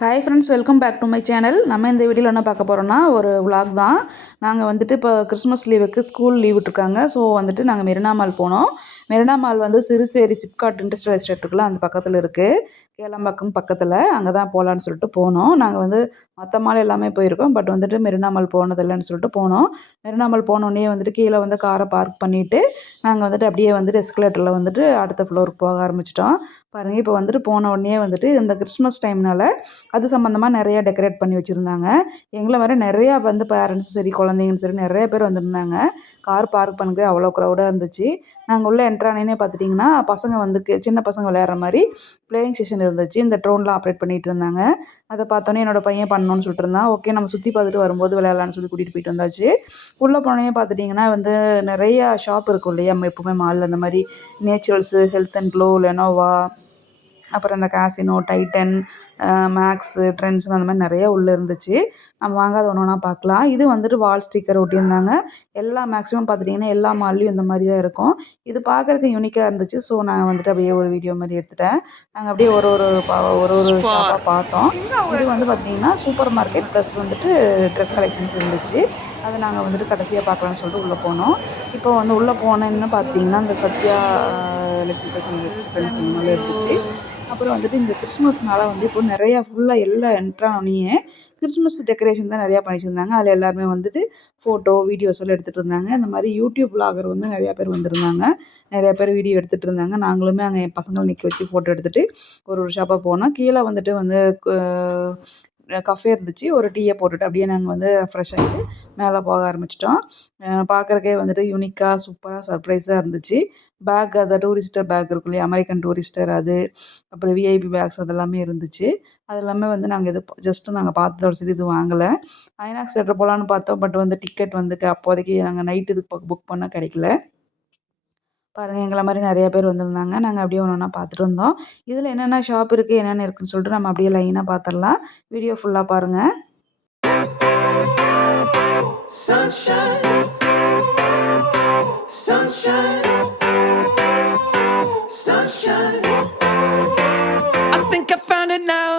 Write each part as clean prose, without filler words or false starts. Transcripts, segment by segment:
Hi friends, welcome back to my channel. நம்ம இந்த வீடியோவில் என்ன பார்க்க போகிறோன்னா ஒரு vlog தான். நாங்கள் வந்துட்டு இப்போ கிறிஸ்மஸ் லீவுக்கு ஸ்கூல் லீவ் விட்டுருக்காங்க. ஸோ வந்துட்டு நாங்கள் மெரினா மால் போனோம். மெரினா மால் வந்து சிறுசேரி சிப்காட் இண்டஸ்ட்ரியல் எஸ்டேட் இருக்குல்ல, அந்த பக்கத்தில் இருக்குது. கேளம்பாக்கம் பக்கத்தில். அங்கே தான் போகலான்னு சொல்லிட்டு போனோம். நாங்கள் வந்து மற்ற மால் எல்லாமே போயிருக்கோம். பட் வந்துட்டு மெரினா மால் போனதில்லைன்னு சொல்லிட்டு போனோம். மெரினா மால் போனோடனே வந்துட்டு கீழே வந்து காரை பார்க் பண்ணிவிட்டு நாங்கள் வந்துட்டு அப்படியே வந்துட்டு எஸ்கலேட்டரில் வந்துட்டு அடுத்த ஃப்ளோருக்கு போக ஆரம்பிச்சிட்டோம். பாருங்கள், இப்போ வந்துட்டு போன உடனே வந்துட்டு இந்த கிறிஸ்மஸ் டைம்னால அது சம்மந்தமாக நிறையா டெக்கரேட் பண்ணி வச்சுருந்தாங்க. எங்களை வர நிறையா வந்து பேரண்ட்ஸும் சரி, குழந்தைங்களும் சரி நிறைய பேர் வந்திருந்தாங்க. கார் பார்க் பண்ணவே அவ்வளோ க்ரௌடாக இருந்துச்சு. நாங்கள் உள்ளே என்ட்ரானே பார்த்துட்டிங்கன்னா பசங்க வந்து சின்ன பசங்க விளையாடுற மாதிரி ப்ளேயிங் செஷன் இருந்துச்சு. இந்த ட்ரோன்லாம் ஆப்ரேட் பண்ணிகிட்டு இருந்தாங்க. அதை பார்த்தோன்னே என்னோடய பையன் பண்ணணும்னு சொல்லிட்டு இருந்தான். ஓகே, நம்ம சுற்றி பார்த்துட்டு வரும்போது விளையாடலான்னு சொல்லி கூட்டிகிட்டு போயிட்டு வந்தாச்சு. உள்ளே போனோடனே பார்த்துட்டிங்கன்னா வந்து நிறையா ஷாப் இருக்கும் இல்லையா, நம்ம எப்போவுமே மாலில் இந்த மாதிரி நேச்சுரல்ஸு, ஹெல்த் அண்ட் க்ளோ, லெனோவா, அப்புறம் இந்த காசினோ, டைட்டன், மேக்ஸு, ட்ரெண்ட்ஸ்னு அந்த மாதிரி நிறைய உள்ளே இருந்துச்சு. நம்ம வாங்காத ஒன்று ஒன்றா பார்க்கலாம். இது வந்துட்டு வால் ஸ்டிக்கர் ஒட்டியிருந்தாங்க. எல்லா மேக்ஸிமம் பார்த்துட்டிங்கன்னா எல்லா மால்லையும் இந்த மாதிரி தான் இருக்கும். இது பார்க்குறதுக்கு யூனிக்காக இருந்துச்சு. ஸோ நான் வந்துட்டு அப்படியே ஒரு வீடியோ மாதிரி எடுத்துட்டேன். நாங்கள் அப்படியே ஒரு ஒரு ஷாப்பாக பார்த்தோம். இது வந்து பார்த்திங்கன்னா சூப்பர் மார்க்கெட் ப்ளஸ் வந்துட்டு ட்ரெஸ் கலெக்ஷன்ஸ் இருந்துச்சு. அதை நாங்கள் வந்துட்டு கடைசியாக பார்க்கலான்னு சொல்லிட்டு உள்ளே போனோம். இப்போ வந்து உள்ளே போனேன்னு பார்த்தீங்கன்னா இந்த சத்யா எலக்ட்ரிக்கல்ஸ் அந்த மாதிரி இருந்துச்சு. அப்புறம் வந்துட்டு இந்த கிறிஸ்மஸ்னால வந்து இப்போ நிறையா ஃபுல்லாக எல்லாம் என்ட்ரானோடனே கிறிஸ்மஸ் டெக்கரேஷன் தான் நிறையா பண்ணி வச்சுருந்தாங்க. அதில் எல்லாருமே வந்துட்டு ஃபோட்டோ, வீடியோஸ் எல்லாம் எடுத்துகிட்டு இருந்தாங்க. இந்த மாதிரி யூடியூப் விலாகர் வந்து நிறையா பேர் வந்திருந்தாங்க. நிறையா பேர் வீடியோ எடுத்துகிட்டு இருந்தாங்க. நாங்களுமே அங்கே என் பசங்களை நிற்க வச்சு ஃபோட்டோ எடுத்துகிட்டு ஒரு ஷாப்பாக போனோம். கீழே வந்துட்டு வந்து கஃபே இருந்துச்சு. ஒரு டீயை போட்டுட்டு அப்படியே நாங்கள் வந்து ஃப்ரெஷ் ஆகிட்டு மேலே போக ஆரம்பிச்சிட்டோம். பார்க்குறக்கே வந்துட்டு யூனிக்காக சூப்பராக சர்ப்ரைஸாக இருந்துச்சு. பேக், அந்த டூரிஸ்டர் பேக் இருக்கும் இல்லையா, அமெரிக்கன் டூரிஸ்டர் அது, அப்புறம் விஐபி பேக்ஸ் அதெல்லாமே இருந்துச்சு. அது எல்லாமே வந்து நாங்கள் ஜஸ்ட்டு நாங்கள் பார்த்ததோட சரி எதுவும் வாங்கலை. ஐநாக்ஸ் தியேட்டர் போகலான்னு பார்த்தோம். பட் வந்து டிக்கெட் வந்து அப்போதைக்கு நாங்கள் நைட்டு இதுக்கு புக் பண்ணால் கிடைக்கல. பாருங்கள், எங்களை மாதிரி நிறைய பேர் வந்திருந்தாங்க. நாங்கள் அப்படியே ஒன்று ஒன்றா பார்த்துட்டு வந்தோம். இதில் என்னென்ன ஷாப் இருக்குது, என்னென்ன இருக்குதுன்னு சொல்லிட்டு நம்ம அப்படியே லைனாக பார்த்துடலாம். வீடியோ ஃபுல்லாக பாருங்கள். Sunshine, sunshine, sunshine. I think I found it now.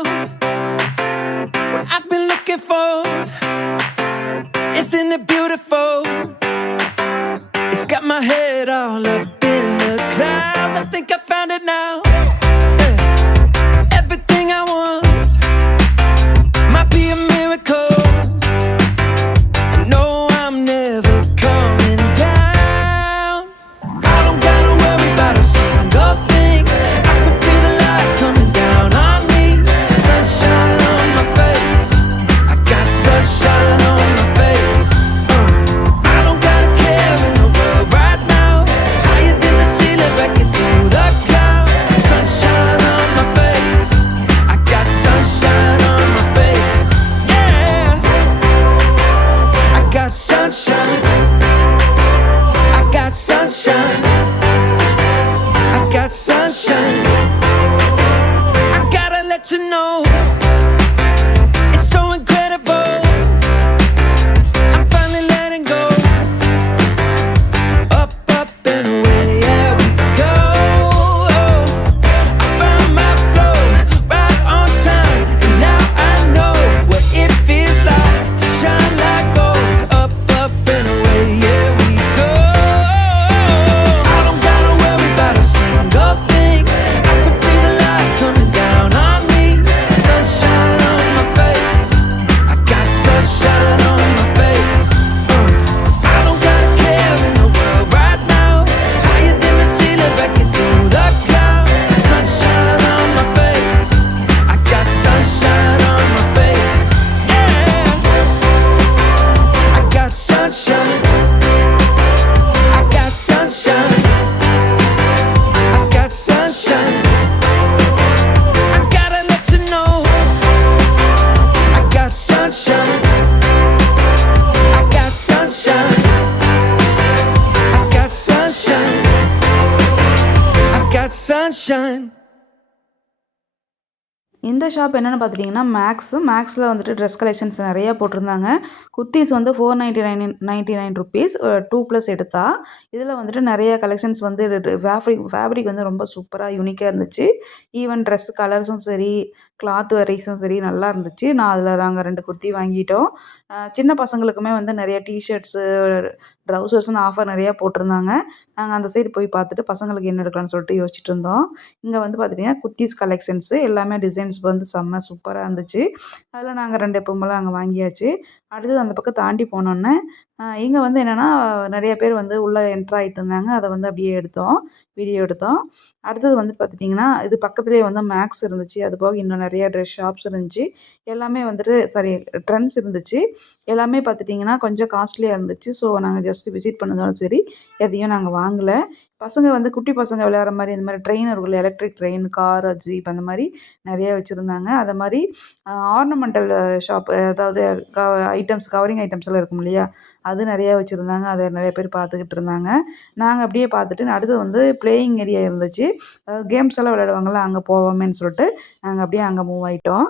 What I've been looking for. Isn't it beautiful? It's got my head all up in the clouds. I think I found it now. Everything I want might be a miracle. Sunshine. இந்த shop என்னென்னு பார்த்துட்டிங்கன்னா மேக்ஸில் வந்துட்டு dress collections நிறையா போட்டிருந்தாங்க. குர்த்தீஸ் வந்து 499 rupees 2+ எடுத்தா. இதில் வந்துட்டு நிறைய கலெக்ஷன்ஸ் வந்து ஃபேப்ரிக் வந்து ரொம்ப சூப்பராக யூனிக்காக இருந்துச்சு. ஈவன் ட்ரெஸ் கலர்ஸும் சரி, கிளாத் வெரைஸும் சரி நல்லா இருந்துச்சு. நாங்கள் 2 குர்த்தி வாங்கிட்டோம். சின்ன பசங்களுக்குமே வந்து நிறைய டீஷர்ட்ஸு, ட்ரவுசர்ஸ்னு ஆஃபர் நிறையா போட்டிருந்தாங்க. நாங்கள் அந்த சைடு போய் பார்த்துட்டு பசங்களுக்கு என்ன எடுக்கலாம்னு சொல்லிட்டு யோசிச்சுட்டு இருந்தோம். இங்கே வந்து பார்த்துட்டிங்கன்னா குர்த்தீஸ் கலெக்ஷன்ஸு எல்லாமே டிசைன்ஸ் வந்து செம்ம சூப்பராக இருந்துச்சு. அதில் நாங்கள் 2 எப்பவும் போல அங்கே வாங்கியாச்சு. அடுத்தது அந்த பக்கம் தாண்டி போனோன்னே இங்கே வந்து என்னென்னா நிறைய பேர் வந்து உள்ளே என்ட்ரு ஆகிட்டு இருந்தாங்க. அதை வந்து அப்படியே எடுத்தோம், வீடியோ எடுத்தோம். அடுத்தது வந்து பார்த்துட்டிங்கன்னா இது பக்கத்துலேயே வந்து மேக்ஸ் இருந்துச்சு. அது போக இன்னும் நிறைய ட்ரெஸ் ஷாப்ஸ் இருந்துச்சு. எல்லாமே வந்துட்டு சாரி ட்ரெண்ட்ஸ் இருந்துச்சு. எல்லாமே பார்த்துட்டிங்கன்னா கொஞ்சம் காஸ்ட்லியாக இருந்துச்சு. ஸோ நாங்கள் ஜஸ்ட் விசிட் பண்ணதோட சரி, எதையும் நாங்கள் வாங்கல. பசங்க வந்து குட்டி பசங்க விளையாடுற மாரி இந்த மாரி ட்ரெயின் இருக்குல்ல, எலக்ட்ரிக் ட்ரெயின், கார், ஜீப் அந்த மாரி நிறைய வச்சுருந்தாங்க. அதை மாரி ஆர்னமெண்டல் ஷாப், அதாவது க ஐட்டம்ஸ், கவரிங் ஐட்டம்ஸ் எல்லாம் இருக்கும் இல்லையா, அது நிறையா வச்சுருந்தாங்க. அதை நிறைய பேர் பார்த்துக்கிட்டு இருந்தாங்க. நாங்கள் அப்படியே பார்த்துட்டு அடுத்து வந்து பிளேயிங் ஏரியா இருந்துச்சு. அதாவது கேம்ஸ் எல்லாம் விளையாடுவாங்கள்ல, அங்கே போவோமேன்னு சொல்லிட்டு நாங்கள் அப்படியே அங்கே மூவ் ஆயிட்டோம்.